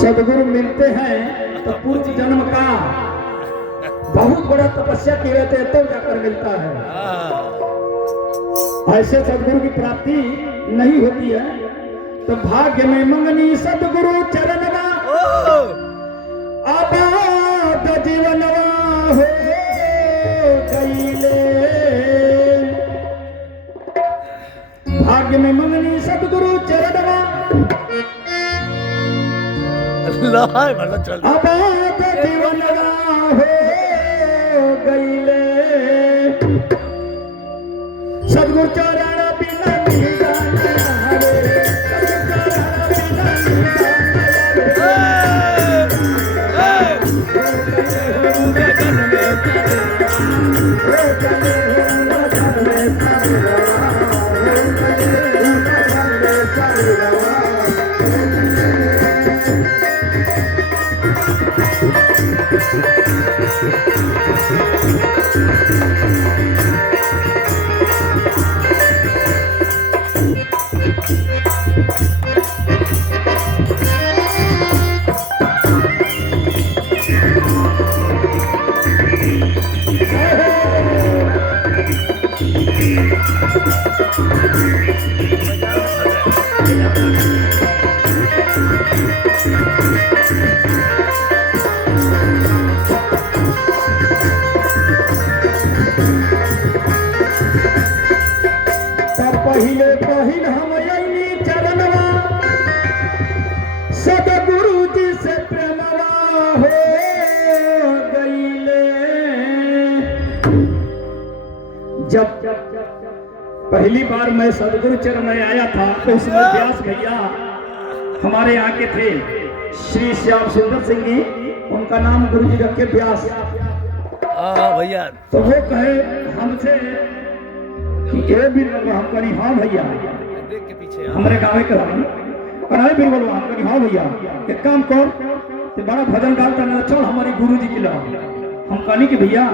सदगुरु मिलते हैं तो पूर्व जन्म का बहुत बड़ा तपस्या किए रहते हैं तो जाकर मिलता है। ऐसे सदगुरु की प्राप्ति नहीं होती है तो भाग्य में मंगनी सदगुरु चरण आबाद जीवन हो गईले। भाग्य में मंगनी सदगुरु चरण आबाद जीवन हो गईले। सदगुरु चरण बिना नहीं जाना रे, पहिले पहिल हम यही चरणवा सदगुरु जी से प्रेमवा हो गईले। जब पहली बार मैं सदगुरु चरण में आया था तो उसमें व्यास भैया हमारे यहाँ के थे, श्री श्याम सुंदर सिंह जी, उनका नाम गुरु जी रखे व्यास भैया। तो वो कहे हमसे ये भी हम करी हाँ भैया देख के पीछे हमारे गाँव के कढ़ाई बीरबल हम करी हाँ भैया एक काम कर तो बड़ा भजन गाल करना चल हमारे गुरु जी के लाओ। हम कहनी कि भैया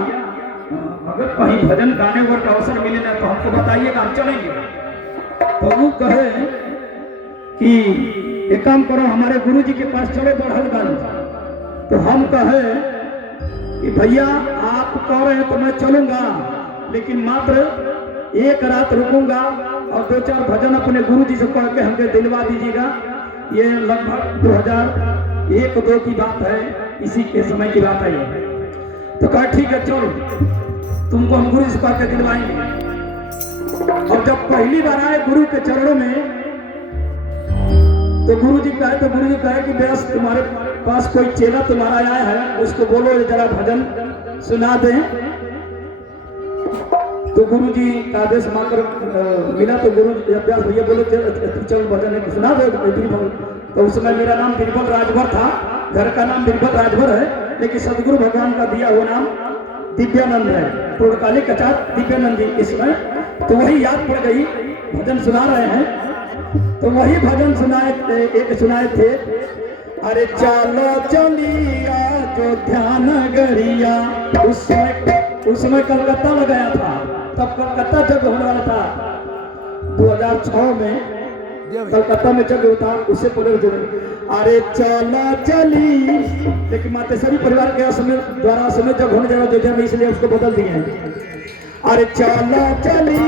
अगर कहीं भजन गाने और का अवसर मिले ना तो हमको बताइएगा, हम चलेंगे। तो वो कहे कि एक काम करो हमारे गुरु जी के पास चलो बढ़ल गान। तो हम कहे कि भैया आप कह रहे हैं तो मैं चलूंगा, लेकिन मात्र एक रात रुकूंगा और 2-4 भजन अपने गुरु जी से कह के हमको दिलवा दीजिएगा। ये लगभग 2001-2 की बात है, इसी के समय की बात है ये। तो कहा ठीक है चलो तुमको हम गुरु से कह के दिलवाएंगे। और जब पहली बार आए गुरु के चरणों में तो गुरु जी कहे कि व्यास तुम्हारे पास कोई चेला तुम्हारा आया है, उसको बोलो जरा भजन सुना दे। तो गुरु जी का आदेश मानकर मिला तो गुरु व्यास भैया बोले चल भजन सुना दो। तो उस समय मेरा नाम बीरबल राजभर था, घर का नाम बीरबल राजभर है, लेकिन सदगुरु भगवान का दिया हुआ नाम दिव्यानंद है, पूर्णकालिक आचार्य दिव्यानंद जी इसमें। तो वही याद पड़ गई, भजन सुना रहे हैं तो वही भजन सुनाए थे। अरे चलो चलिया जो ध्यान गरिया, उसमें कलकत्ता में गया था, तब कलकत्ता जग होने वाला था 2006 में कलकत्ता में जग होता, उससे पहले अरे चला चली, लेकिन मातेश्वरी परिवार के द्वारा समय जग होने जा रहा है इसलिए उसको बदल दिए हैं। अरे चला चली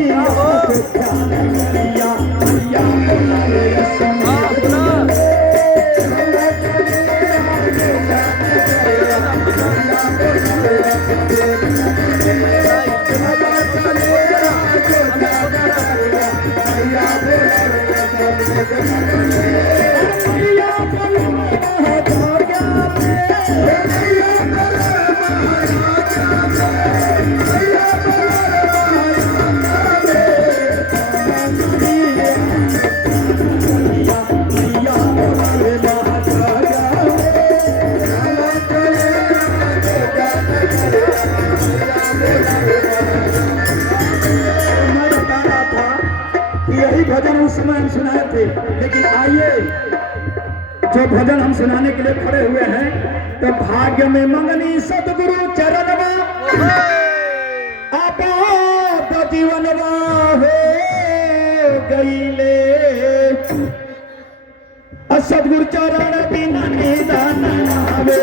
यही भजन उस समय हम सुनाए थे। लेकिन आइए जो भजन हम सुनाने के लिए खड़े हुए हैं, तो भाग्य में मंगनी सदगुरु चरणवा आपात जीवनवा हो गईले। सद्गुरु चरण बिना निदान आवे,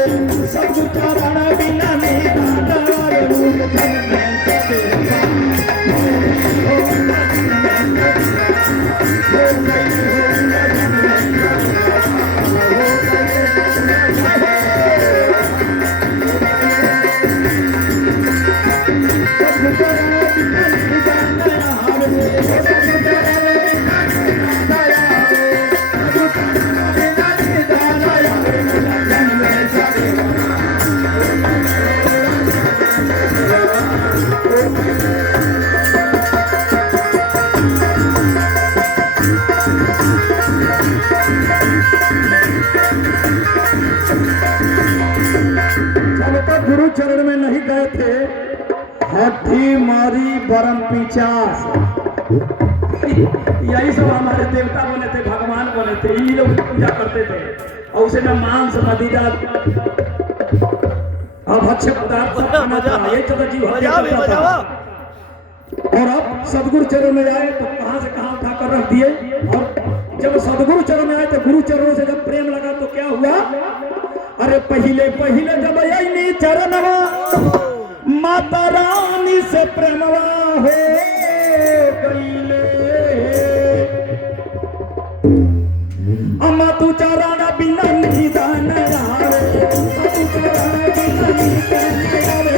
सद्गुरु चरण बिना निदान आवे, रूप धन में सते गुरु चरण में नहीं गए थे, हड्डी मारी बरम पिचास, यही सब हमारे देवता बने थे, भगवान बने थे, इन्हीं लोग पूजा करते थे। और उसे में मांस मदिरा अब अच्छे पदार्थ सब खाना था, ये चलो जीव हत्या करता था। और अब सदगुरु चरण में आए तो कहां से कहां उठाकर रख दिए। और जब सदगुरु चरण में आए तो गुरु चरणों से जब प्रेम लगा तो क्या हुआ, अरे पहले पहले जब यही चरणवा माता रानी से प्रेमवा हो गईले, अम्मा तू चरण बिना निदान आवे, तू चरण बिना निदान आवे,